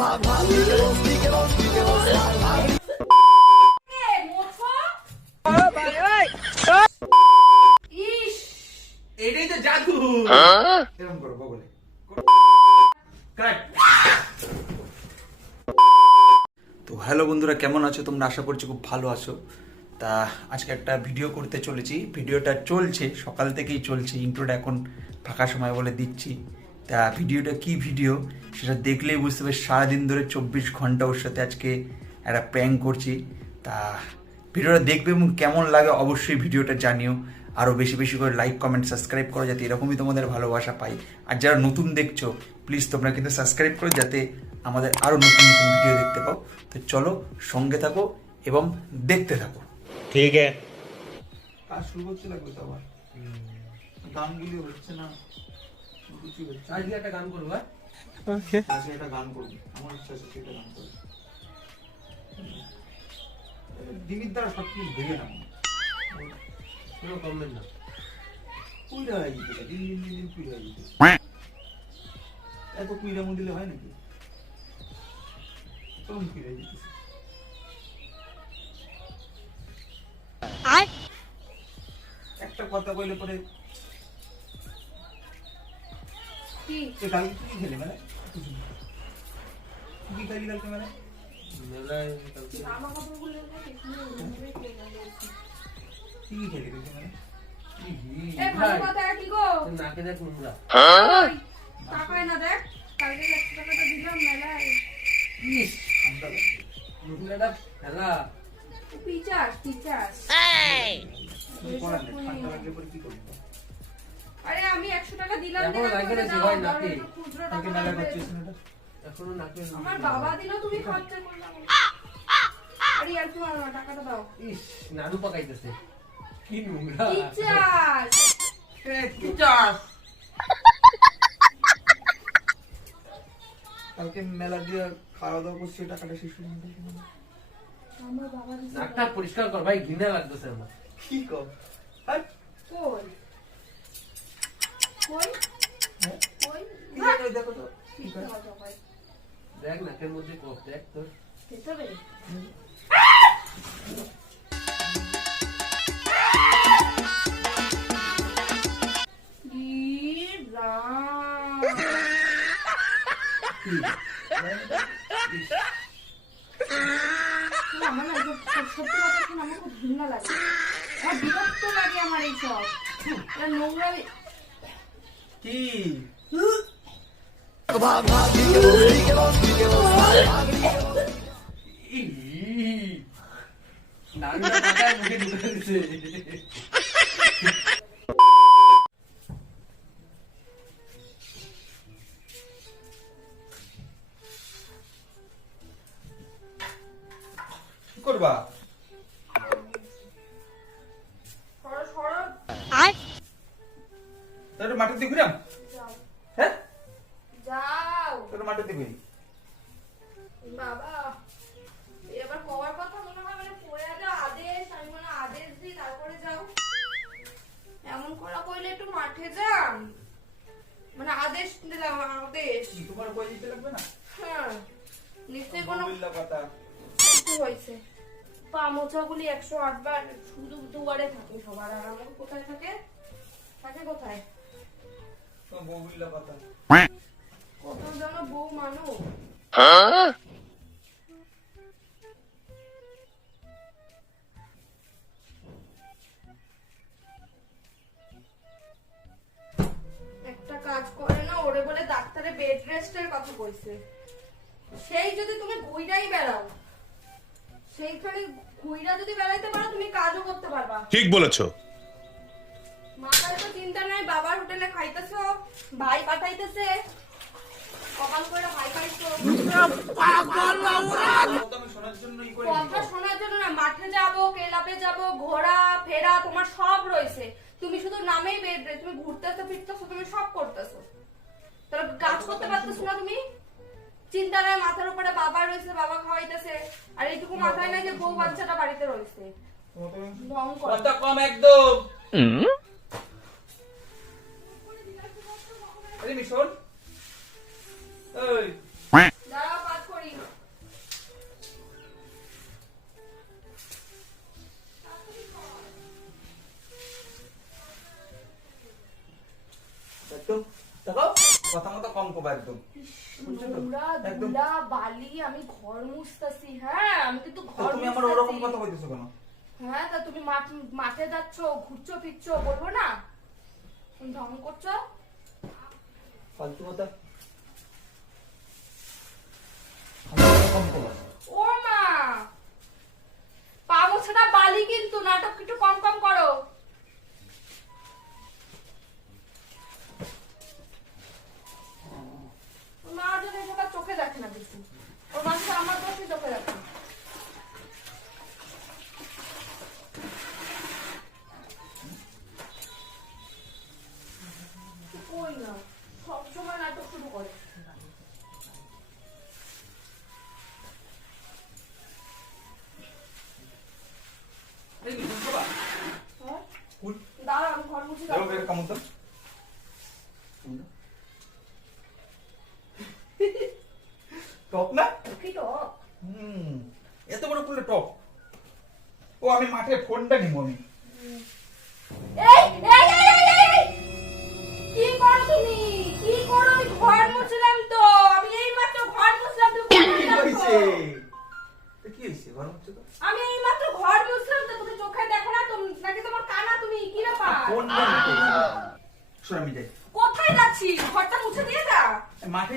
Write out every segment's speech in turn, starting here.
তো তো হ্যালো বন্ধুরা, কেমন আছো? তোমরা আশা করছি খুব ভালো আছো। তা আজকে একটা ভিডিও করতে চলেছি। ভিডিওটা চলছে, সকাল থেকেই চলছে। ইন্ট্রোটা এখন ফাঁকা সময় বলে দিচ্ছি। তা ভিডিওটা কি ভিডিও সেটা দেখলেই বুঝতে পারি সারাদিন ধরে চব্বিশ ঘণ্টা ওর সাথে আজকে একটা প্র্যাং করছি। তা ভিডিওটা দেখবে এবং কেমন লাগে অবশ্যই ভিডিওটা জানিও। আরও বেশি বেশি করে লাইক কমেন্ট সাবস্ক্রাইব করো যাতে এরকমই তোমাদের ভালোবাসা পাই। আর যারা নতুন দেখছ প্লিজ তোমরা কিন্তু সাবস্ক্রাইব করো যাতে আমাদের আরও নতুন নতুন ভিডিও দেখতে পাও। তো চলো সঙ্গে থাকো এবং দেখতে থাকো। ঠিক আছে। শুরু লাগবে তো আবার? গানগুলি হচ্ছে না। আজকে একটা গান করব হ্যাঁ? আজকে একটা গান করব আমার ইচ্ছা আছে সেটা গান করব দিদির দ্বারা সব কিছু ভেবে না কোনো কমেন্ট না কুইরা হয়ে যেতে দিন দিন দিন দিন কুইরা হয়ে যেতে এত কুইরা মন দিলে হয় নাকি কুইরা হয়ে একটা কথা বললে পরে কি? এ কালকে কি খেলে মানে? তুই কি খাইলি কালকে মানে? মেলায় কালকে জামা কাপড়গুলো এখানে রুমে ফেলে গেছে। কি কি কালকে মানে? এ ভালো কথা কি গো? নাকে দেখ নোংরা। ওই, টাকায় না দেখ। কালকে যে একশো টাকাটা দিলাম মেলায়। ইস ঠান্ডা নোংরাটা ফেলা পিচাস পিচাস কি করার নেই, লাগলে পরে কি করব? আরে আমি একশো টাকা দিলাম লাগে না ভাই নাকি? খুচরো টাকা মেলা করছিস না এটা? এখনও নাকে আমার বাবা দিল তুমি খরচা করলাম আরে আর টাকাটা দাও। ইস নানু পাকাইতেছে। কি নোংরা। কালকে মেলা দিয়ে খাওয়া দাওয়া করছি টাকাটা শেষ হয়ে আমার বাবা নাকটা পরিষ্কার কর ভাই ঘৃণা লাগতেছে আমার। কি কর? হাট, কই কই হ্যাঁ? কই কি জানি ওই দেখো নাকের মধ্যে কপ দেখ তোর। আমার না সত্যি আমার খুব ঘৃণা লাগে। আমার বিরক্ত লাগে আমার এইসব। নোংরা কি ই, নানুটা পাকায় মুখে ঢুকে দিছে কি করবা তোর ঘুরাম হ্যাঁ? যাও। তোর দিকে ঘুরি। বাবা এবার কবার কথা মনে হয় মানে পড়ে যাও আদেশ আমি মনে আদেশ দিই তারপরে যাও। এমন করা কইলে একটু মাঠে যান। মানে আদেশ দিলাম আদেশ। কি তোমার বই দিতে লাগবে না? হ্যাঁ নিশ্চয়ই কোনো কথা কিছু হয়েছে? পা মোছাগুলি একশো আট বার শুধু দুবারে থাকে সবার আর আমার কোথায় থাকে? থাকে কোথায়? কত বউ কাজ করে না ওরে বলে ডাক্তারে বেড রেস্টের কথা কইছে সেই যদি তুমি ঘুইরাই বেড়াও সেইখানে ঘুইরা যদি বেড়াইতে পারো তুমি কাজও করতে পারবা। ঠিক বলেছ। যাব ঘোরা ফেরা তোমার সব রয়েছে। তুমি শুধু নামেই রে তুমি ঘুরতেছো ফিরতেছো তুমি সব করতেছো। তাহলে কাজ করতে পারতেছো না তুমি? চিন্তা নাই মাথার উপরে বাবা রয়েছে বাবা খাওয়াইতেছে। আর এইটুকু মাথায় নাই যে বউ বাচ্চাটা বাড়িতে রয়েছে। কথা কম একদম। আরে মিশন। এই। কথা মতো কম কবা একদম। বালি আমি ঘর মুছতাছি হ্যাঁ আমি কিন্তু ঘর তুমি আমার ওরকম কথা কইতেছো কেন? হ্যাঁ তা তুমি মাঠে যাচ্ছ ঘুরছো ফিরছো বলব না? তুমি ঢং করছ? ফালতু কথা। ও মা! পাবো সেটা বালি কিন্তু নাটক একটু এত বড় ফুলে টপ ও আমি মাঠে ফোনটা নিব আমি। এই এই এই এই, এই, এই! কি করো তুমি? কি করো? আমি ঘর মুছলাম তো। আমি এই মাত্র ঘর মুছলাম তুমি কি হইছে? কি হইছে? গরম হচ্ছে তো? আমি এই মাত্র ঘর মুছলাম তো তুমি চোখে দেখো না তুমি নাকি তোমার কানা তুমি কি শোন আমি যাই। কোথায় যাচ্ছি ঘরটা মুছে দিয়ে যা। মাঠে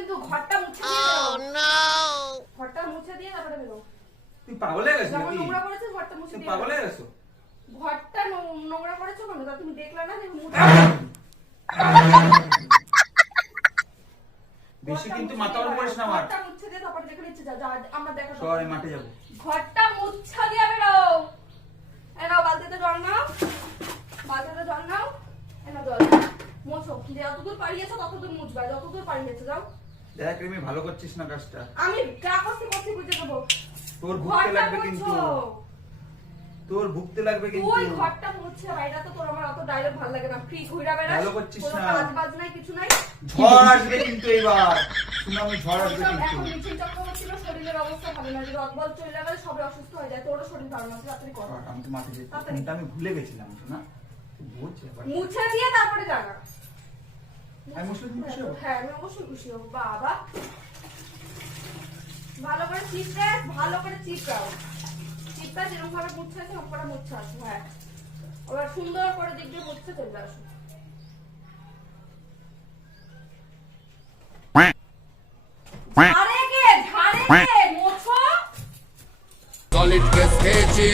বেশি কিন্তু মুছে মাথা দিয়ে করিস না আমার। ঘরটা মুছে দিয়ে তারপরে যেখানে ইচ্ছে যা যা আমরা দেখা সর মাঠে যাব। ঘরটা মুছা দিয়ে বেরো এ নাও বালতিতে জল নাও। বালতিতে জল নাও। এ নাও জল। মোছো। যতদূর পারিয়েছো ততদূর মুছবা যতদূর পারিয়েছো যাও। দেখ রিমি ভালো করছিস না কাজটা। আমি যা করছি করছি বুঝে দেবো। তোর ভুগতে লাগবে কিন্তু। তোর ভুগতে লাগবে কিন্তু। তুই ঘরটা মুছে বাইরে তো তোর আমার অত ডায়লগ ভালো লাগে না। ফ্রি ঘুরা বেড়াস ভালো করছিস কোনো না। কাজ বাজ নাই কিছু নাই। ঝড় আসবে কিন্তু এবার শুনামি ঝড় আসবে কিন্তু। এখন মিছিল চক্রবর্তী ছিল শরীরের অবস্থা ভালো না। যদি রদবল চলে গেলে সবাই অসুস্থ হয়ে যায়। তোরও শরীর ভালো না তাড়াতাড়ি কর। আমি তো মাঠে যেতে। ফোনটা আমি ভুলে গেছিলাম না বলছে এবার মুছে দিয়ে তারপরে জাগা আমি তুমি খুশি হব? হ্যাঁ আমি অবশ্যই খুশি হব। বাবা। ভালো করে চিপড়ে ভালো করে চিপড়াও দিকটা যেরকম ভাবে মুছে আছে ওপরে মুছে মুচ্ছে আসো হ্যাঁ। আবার সুন্দর করে দিক দিয়ে মুছে চলে আসো। সলিড কেস খেয়েছি।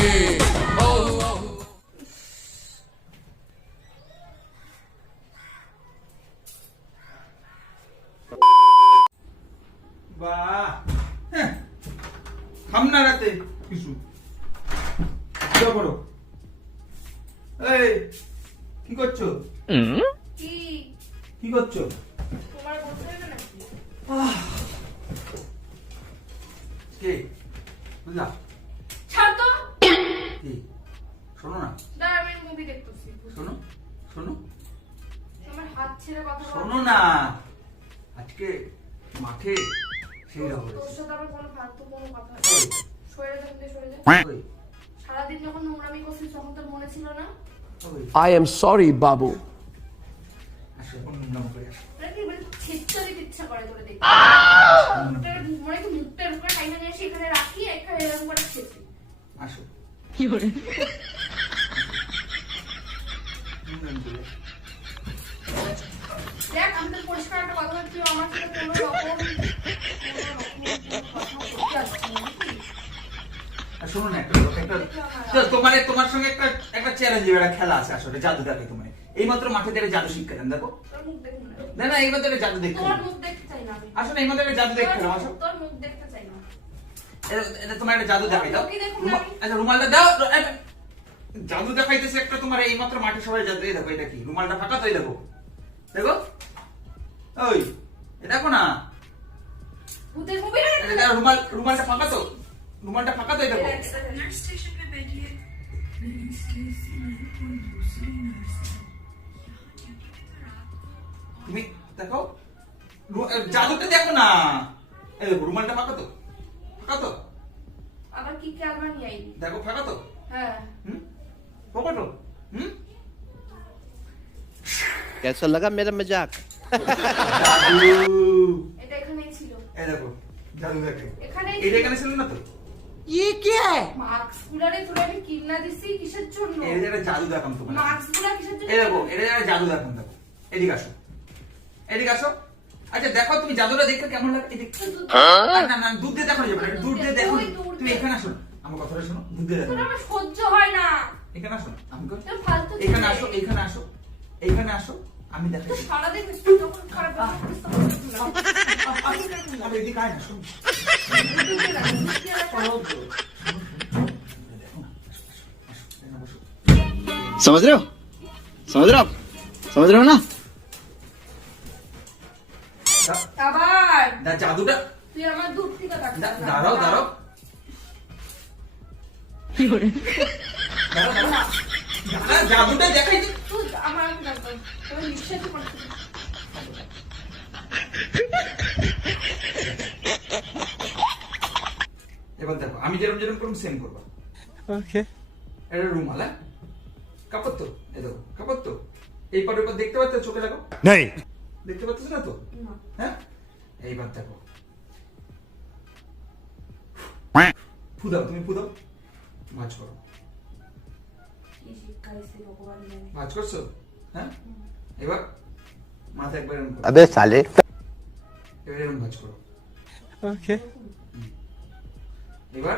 হ্যাঁ, রাতে কিছু। কি করো এই কি করছ? কি? কি করছ? তোমার হবে নাকি? কে? বুঝলা? ছাড় তো। কি? শোনো না। দাঁড়া আমি মুভি দেখতেছি শোনো শোনো। তোমার হাত ছেড়ে কথা শোনো না। আজকে মাঠে সেই তোর সাথে আমার কোনো ফালতু কোনো কথা সরে যা সরে যা। I am sorry, Babu. Sorry বাবু দেখ আমি তো পরিষ্কার একটা কথা আমার সাথে কোনো রকম কোনো রকম কথা বলতে একটা একটা তোমার তোমার সঙ্গে একটা একটা চ্যালেঞ্জ একটা খেলা আছে আসলে জাদু দেখে তোমার এই মাঠে থেকে জাদু শিক্ষা দেন দেখো। না। না জাদু দেখতে আসলে জাদু দেখতে তোর- আসো তোর মুখ দেখতে চাই না। এটা- তোমার একটা জাদু দেখাই দাও। আচ্ছা রুমালটা দাও জাদু দেখাইতেছে একটা তোমার এই মাত্র মাঠে সবাই জাদু এই দেখো এটা কি? রুমালটা ফাঁকা তো দেখো। দেখো। ওই দেখো না। রুমাল রুমালটা ফাঁকা তো? রুমালটা ফাঁকা তো এই দেখো তুমি দেখো রু- জাদুটা দেখো না এই দেখো, রুমালটা ফাঁকা তো ফাঁকা তো আবার কি কে আমার নিয়ে আইনি দেখো ফাঁকা তো হ্যাঁ হুম ফাঁকা তো হুম कैसा लगा मेरा मजाक জাদু এটা এখানেই ছিল এই দেখো জাদু দেখে এখানেই এটা এখানে ছিল না তো মাস্ক গুলারে তোরা আমি কিনা দিছি কিসের জন্য? এই যে জাদু দেখাম তোমার মাস্কগুলা কিসের জন্য? এই দেখো এটা একটা জাদু দেখাম দেখো। এদিকে আসো। এদিকে আসো। আচ্ছা দেখো তুমি জাদুটা দেখতে কেমন লাগে? এদিকে না, না না দুধ দিয়ে দেখো যাবে দুধ দিয়ে দেখো তুমি এখানে আসো। আমার কথাটা শোনো দুধ দিয়ে দেখো আমার সহ্য হয় না। এখানে আসো। আমি এখানে আসো এখানে আসো। এখানে আসো। আমি দেখাই তোর সারাদিন মিস্টার যখন খারাপ ব্যবহার করিস তখন বুঝতে পারবি। আমি এদিকে আয় না শোনো বুঝতে পারবি। বুঝতে পারবি। দেখো না আসো, আসো, আসো, এখানে বসো। समझ रहे हो समझ रहे हो आप समझ रहे हो ना দা- আবার দা জাদুটা তুই আমার দূর থেকে দা- তাকিয়ে দাঁড়াও দাঁড়াও দাঁড়াও, দাঁড়াও। দাঁড়া, জাদুটা দেখাই এরকম সেম করবা। ওকে এটা রুমাল হ্যাঁ? কাপড় তো এ দেখো কাপড় তো। এই পার ওপর দেখতে পাচ্ছ চোখে লাগো নেই। দেখতে পাচ্ছ না তো? হ্যাঁ? এইবার দেখো। ফুদাও তুমি ফুদাও। মাছ করো। মাছ করছ? হ্যাঁ? এবার মাথা একবার আবে সালে। এবার এরকম মাছ করো। ওকে এবার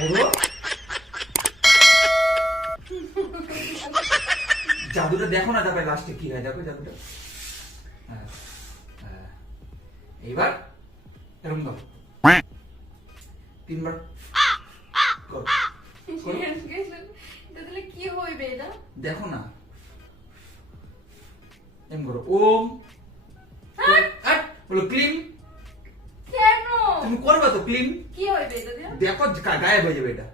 করো জাদুটা দেখো না তারপরে লাস্টে কি হয়? দেখো জাদুটা। হ্যাঁ হ্যাঁ। এইবার এরকম দাও। তিনবার। করো। করো। এটা দিলে কি হইবে এটা দেখো না। এম করো। ওম। হ্যাঁ? আট, বলো ক্লিন কেন তুমি করবে তো ক্লিন কি হইবে এটা দিয়ে দেখো গা- গায়েব হয়ে যাবে এটা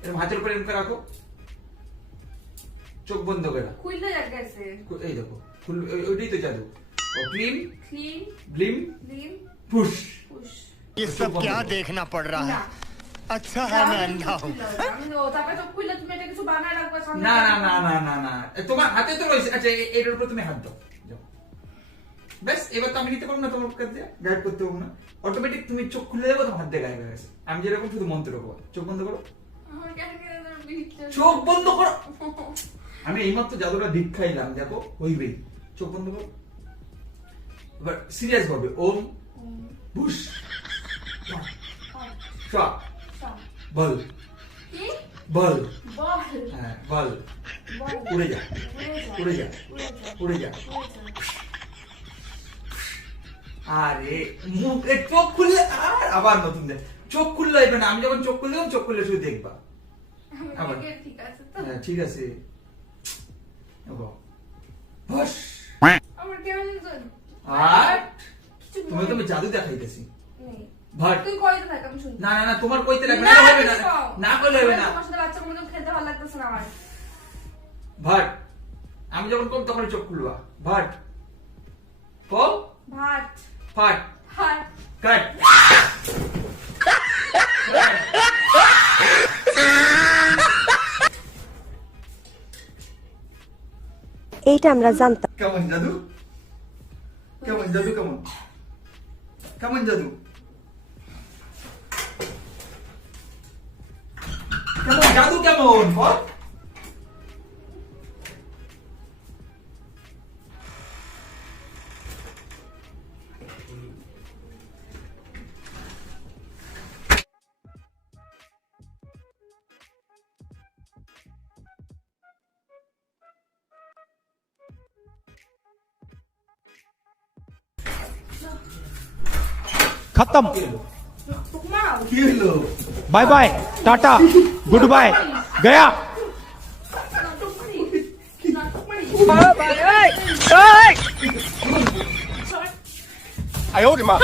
এরকম হাতের উপরে এরকম করে রাখো চোখ বন্ধ করে রাখো। খুলতে যাক গেছে এই দেখো ফুল ওই- ওইটাই তো জাদু ও clean clean Glim clean push push ये सब क्या देखना पड़ रहा না है अच्छा है मैं अंधा हूँ আমি তো তারপরে চোখ খুললে তুমি এটা কিছু বানায় রাখবে সামনে না না না না না না এ, তোমার হাতে তো রয়েছে আচ্ছা এ- এটার উপর তুমি হাত দাও যাও। ব্যাস এবার তো আমি নিতে পারব না তোমার কাছ গায়েব করতে পারব না। অটোমেটিক তুমি চোখ খুলে দেবো তোমার হাত হয়ে গেছে। আমি যেরকম শুধু মন্ত্র করব। চোখ বন্ধ করো? চোখ বন্ধ করো। আমি এইমাত্র জাদুটা দীক্ষা এলাম দেখো হইবেই। চোখ বন্ধ করো। এবার সিরিয়াস ভাবে ওম সব। বল। বল। হ্যাঁ বল। উড়ে যা। উড়ে যা। উড়ে যা। আরে মুখ চোখ খুললে আর আবার নতুন দেখ। চোখ খুললে হইবে না আমি যখন চোখ খুললে চোখ খুললে শুধু দেখবা। আবার। ঠিক আছে হ্যাঁ ঠিক আছে। বস। আর তুমি তুমি জাদু দেখাইতেছি। ভাট। তুই কইতে থাক আমি শুনি না না না তোমার কইতে লাগবে না, না হবে না। না করলে হবে না। তোমার সাথে বাচ্চা কোনো খেলতে ভালো লাগতেছে না আমার। ভাট। আমি যখন করব তখন চোখ খুলবা। ভাট। ভাত ফাট ভাত কাট এইটা আমরা জানতাম। কেমন জাদু? কেমন জাদু কেমন? কেমন জাদু? কেমন জাদু কেমন? খতম bye bye tata good bye Gaya আয় ওরে মা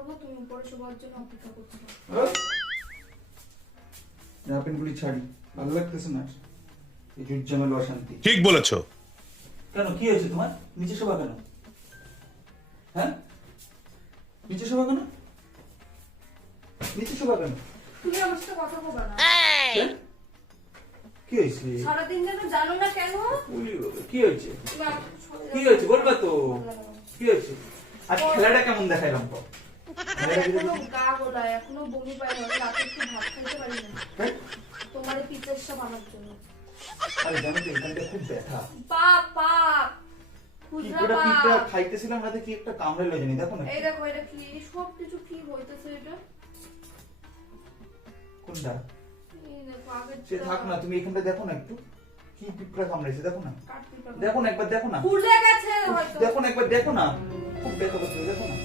করব তুমি উপরে শোবার জন্য অপেক্ষা করছ প্যান্টগুলি ছাড়ি ভালো লাগতেছে না? এই জুজ্জামেল অশান্তি। ঠিক বলেছ। কেন কি হয়েছে তোমার? নিচে শোভা কেন? হ্যাঁ? নিচে শোভা কেন? নিচে শোভা কেন? তুমি আমার সাথে কথা বলবা না। হ্যাঁ? কি হয়েছে? সারাদিন যেন জানো না কেন? কি হয়েছে? কি হয়েছে? বলবা তো। কি হয়েছে? আজ খেলাটা কেমন দেখাইলাম খাইতেছিলাম রাতে কি একটা কামড়ে দেখো না। এই দেখো এটা কি? সব কিছু কি হইতেছে এটা? কোনটা? সে থাক না তুমি এখানটা দেখো না একটু। কি পিঁপড়া কামড়েছে দেখো না। দেখো না একবার দেখো না। গেছে দেখো না একবার দেখো না। খুব ব্যথা করছে দেখো না।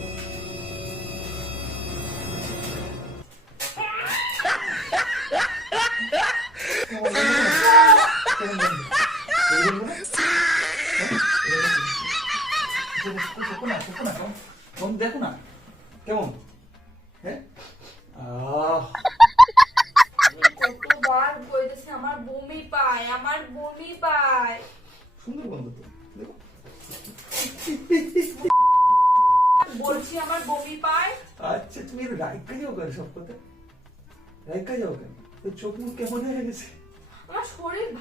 বলছি আমার বমি পায় আচ্ছা তুমি রাইকা যাও কেন সব কথা? রাইকা যাও কেন? চোখ মুখ কেমন হয়ে গেছে?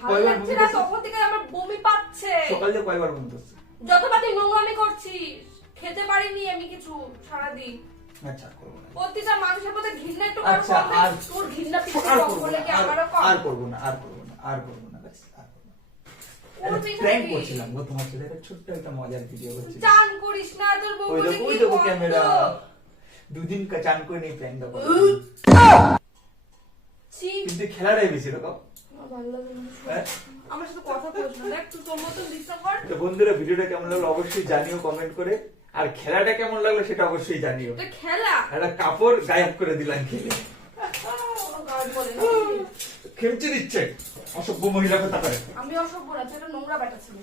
ভালো লাগছে না তখন থেকে আমার বমি পাচ্ছে। সকাল কয়বার বন্ধ হচ্ছে যতবার তুই নোংরামি করছিস খেতে পারিনি আমি কিছু সারাদিন। আচ্ছা করব না। প্রতিটা মানুষের প্রতি ঘৃণা একটু আচ্ছা, আর- তোর ঘৃণা পিছনে আর কম করব করলে না কি আমারও কম। আর করব না আর করব না আর করব না ব্যাস, আর করব না। প্র্যাঙ্ক করছিলাম গো তোমার সাথে একটা ছোট্ট একটা মজার ভিডিও করছিলাম। চান করিস না তোর বউ বলে কি ওই দেখো ক্যামেরা দুদিন কা- চান করে নেই ছি, কিন্তু খেলাটাই বেশি রকম হ্যাঁ? বন্ধুরা ভিডিওটা কেমন লাগল অবশ্যই জানিও কমেন্ট করে। আর খেলাটা কেমন লাগল সেটা অবশ্যই জানিও। খেলা। একটা কাপড় গায়েব করে দিলাম খেলে। খেলতে দিচ্ছে। অসভ্য মহিলা কথা করে আমি অসভ্য না সেটা নোংরা ব্যাটা ছিল।